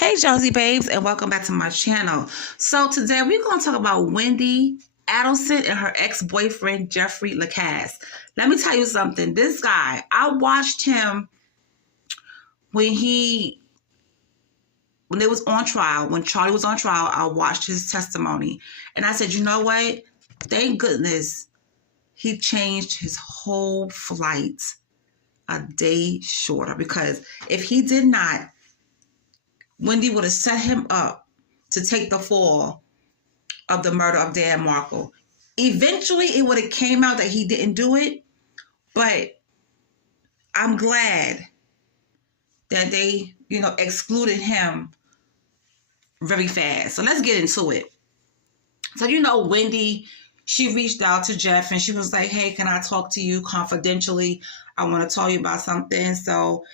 Hey Josie babes, and welcome back to my channel. So today we're going to talk about Wendi Adelson and her ex-boyfriend Jeffrey LaCasse. Let me tell you something. This guy, I watched him when they was on trial. When Charlie was on trial, I watched his testimony. And I said, you know what? Thank goodness he changed his whole flight a day shorter. Because if he did not, Wendi would have set him up to take the fall of the murder of Dan Markle. Eventually, it would have came out that he didn't do it, but I'm glad that they, excluded him very fast. So let's get into it. So, Wendi, she reached out to Jeff and she was like, hey, can I talk to you confidentially? I want to tell you about something. So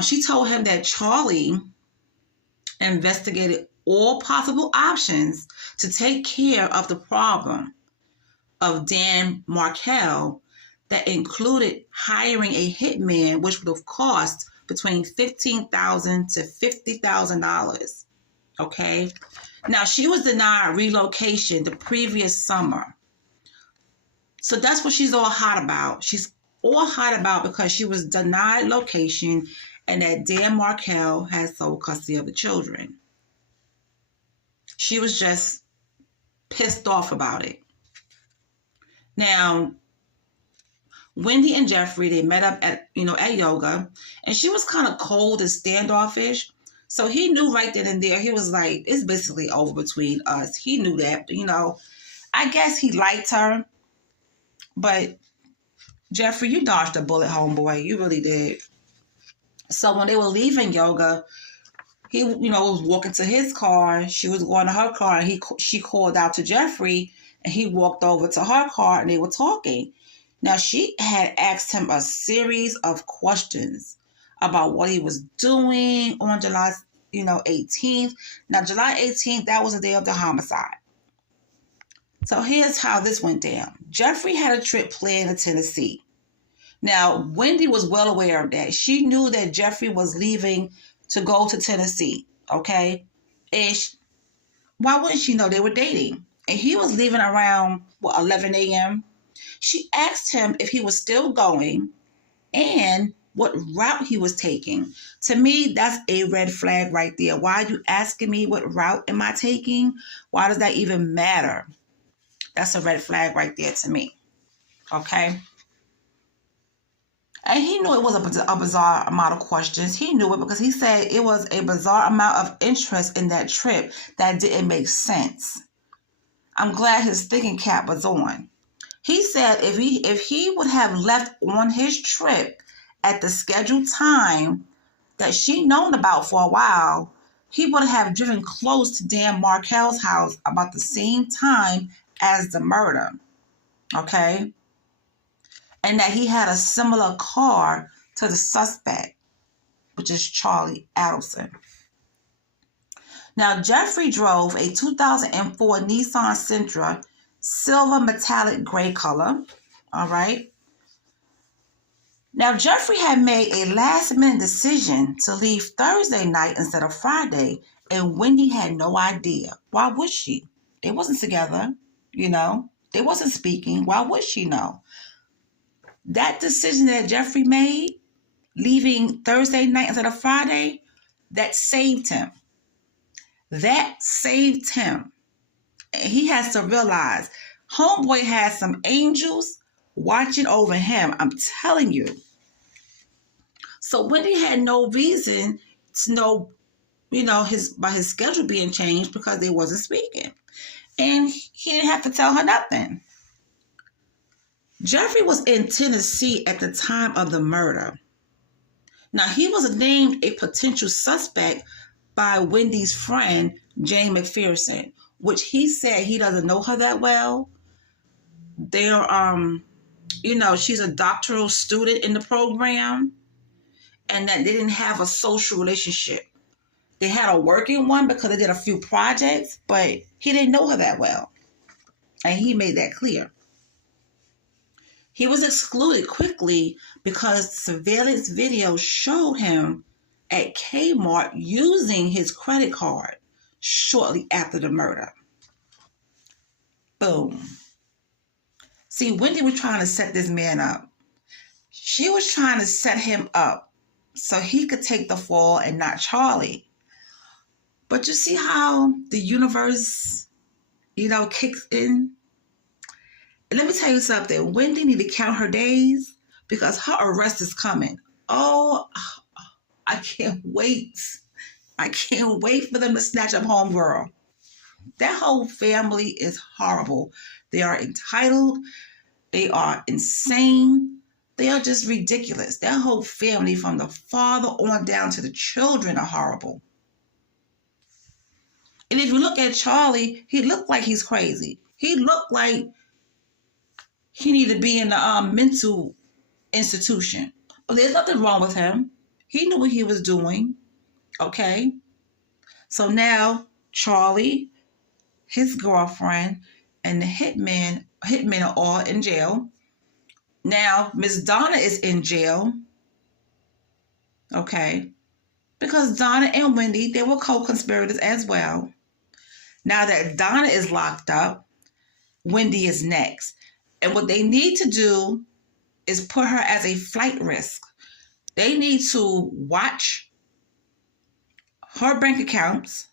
she told him that Charlie investigated all possible options to take care of the problem of Dan Markle that included hiring a hitman, which would have cost between $15,000 to $50,000. Okay. Now, she was denied relocation the previous summer. So that's what she's all hot about. She's all hot about because she was denied location and that Dan Markle has sole custody of the children. She was just pissed off about it. Now, Wendi and Jeffrey, they met up at yoga, and she was kind of cold and standoffish. So he knew right then and there, he was like, it's basically over between us. He knew that, I guess he liked her, but Jeffrey, you dodged a bullet, homeboy. You really did. So when they were leaving yoga, he, was walking to his car. She was going to her car, and she called out to Jeffrey, and he walked over to her car, and they were talking. Now, she had asked him a series of questions about what he was doing on July, 18th. Now, July 18th, that was the day of the homicide. So here's how this went down. Jeffrey had a trip planned to Tennessee. Now, Wendi was well aware of that. She knew that Jeffrey was leaving to go to Tennessee, okay? And why wouldn't she know? They were dating. And he was leaving around, 11 a.m.? She asked him if he was still going and what route he was taking. To me, that's a red flag right there. Why are you asking me what route am I taking? Why does that even matter? That's a red flag right there to me, okay? And he knew it was a bizarre amount of questions. He knew it because he said it was a bizarre amount of interest in that trip that didn't make sense. I'm glad his thinking cap was on. He said if he would have left on his trip at the scheduled time that she known about for a while, he would have driven close to Dan Markel's house about the same time as the murder. Okay? And that he had a similar car to the suspect, which is Charlie Adelson. Now, Jeffrey drove a 2004 Nissan Sentra, silver metallic gray color. All right. Now, Jeffrey had made a last-minute decision to leave Thursday night instead of Friday, and Wendi had no idea. Why would she? They wasn't together, They wasn't speaking. Why would she know? That decision that Jeffrey made, leaving Thursday night instead of Friday, that saved him. That saved him. And he has to realize, homeboy has some angels watching over him. I'm telling you. So Wendi had no reason to know, by his schedule being changed because they wasn't speaking. And he didn't have to tell her nothing. Jeffrey was in Tennessee at the time of the murder. Now, he was named a potential suspect by Wendi's friend, Jane McPherson, which he said he doesn't know her that well. They're, she's a doctoral student in the program, and that they didn't have a social relationship. They had a working one because they did a few projects, but he didn't know her that well. And he made that clear. He was excluded quickly because surveillance video showed him at Kmart using his credit card shortly after the murder. Boom. See, Wendi was trying to set this man up. She was trying to set him up so he could take the fall and not Charlie. But you see how the universe, kicks in? And let me tell you something. Wendi need to count her days because her arrest is coming. Oh, I can't wait. I can't wait for them to snatch up homegirl. That whole family is horrible. They are entitled. They are insane. They are just ridiculous. That whole family, from the father on down to the children, are horrible. And if you look at Charlie, he looked like he's crazy. He looked like he needed to be in the mental institution. But there's nothing wrong with him. He knew what he was doing. Okay? So now Charlie, his girlfriend, and the hitmen are all in jail. Now Miss Donna is in jail. Okay? Because Donna and Wendi, they were co-conspirators as well. Now that Donna is locked up, Wendi is next. And what they need to do is put her as a flight risk. They need to watch her bank accounts.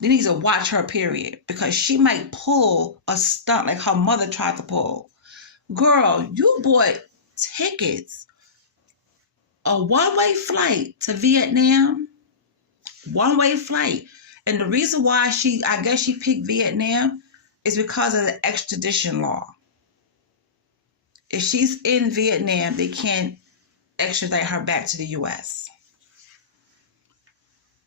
They need to watch her, period, because she might pull a stunt like her mother tried to pull. Girl, you bought tickets, a one-way flight to Vietnam, one-way flight. And the reason why I guess she picked Vietnam is because of the extradition law. If she's in Vietnam, they can't extradite her back to the U.S.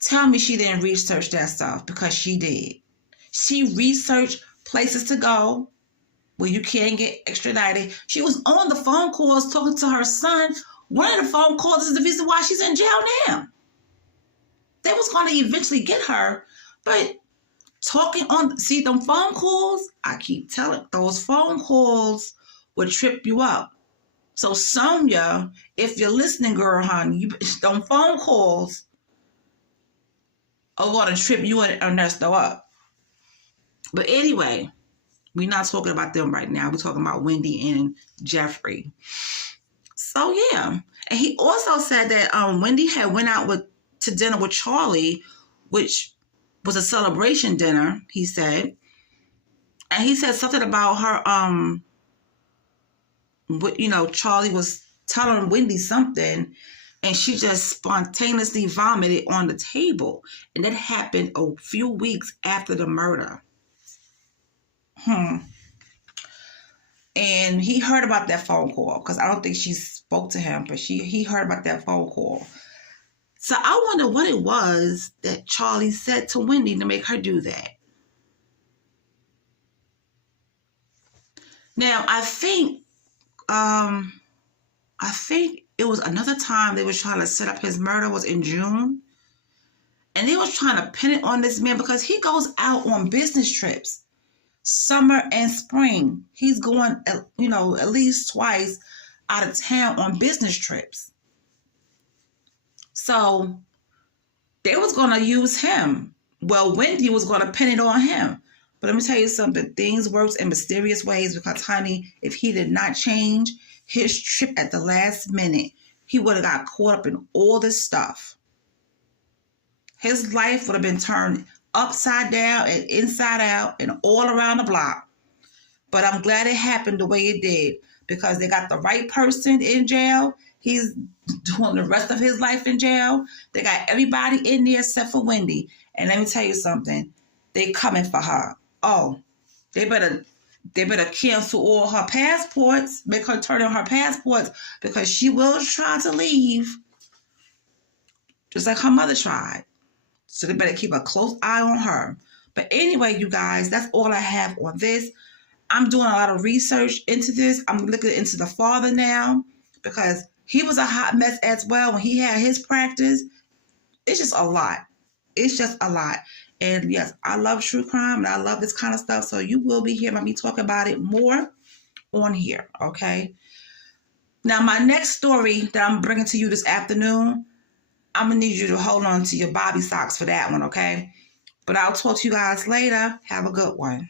Tell me she didn't research that stuff, because she did. She researched places to go where you can't get extradited. She was on the phone calls talking to her son. One of the phone calls is the reason why she's in jail now. They was going to eventually get her, but them phone calls, I keep telling, those phone calls would trip you up. So Sonia, if you're listening, girl, honey, them phone calls are going to trip you and Ernesto up. But anyway, we're not talking about them right now. We're talking about Wendi and Jeffrey. So yeah. And he also said that Wendi had went out to dinner with Charlie, which was a celebration dinner, he said. And he said something about her, Charlie was telling Wendi something, and she just spontaneously vomited on the table. And that happened a few weeks after the murder. And he heard about that phone call, because I don't think she spoke to him, but he heard about that phone call. So I wonder what it was that Charlie said to Wendi to make her do that. Now, I think it was another time they were trying to set up his murder was in June. And they was trying to pin it on this man because he goes out on business trips, summer and spring. He's going, at least twice out of town on business trips. So they was going to use him. Well, Wendi was going to pin it on him. But let me tell you something. Things works in mysterious ways, because, honey, if he did not change his trip at the last minute, he would have got caught up in all this stuff. His life would have been turned upside down and inside out and all around the block. But I'm glad it happened the way it did, because they got the right person in jail. He's doing the rest of his life in jail. They got everybody in there except for Wendi. And let me tell you something. They coming for her. Oh, they better cancel all her passports, make her turn in her passports, because she will try to leave, just like her mother tried. So they better keep a close eye on her. But anyway, you guys, that's all I have on this. I'm doing a lot of research into this. I'm looking into the father now, because he was a hot mess as well when he had his practice. It's just a lot. It's just a lot. And yes, I love true crime and I love this kind of stuff. So you will be hearing me talk about it more on here, okay? Now, my next story that I'm bringing to you this afternoon, I'm going to need you to hold on to your Bobby socks for that one, okay? But I'll talk to you guys later. Have a good one.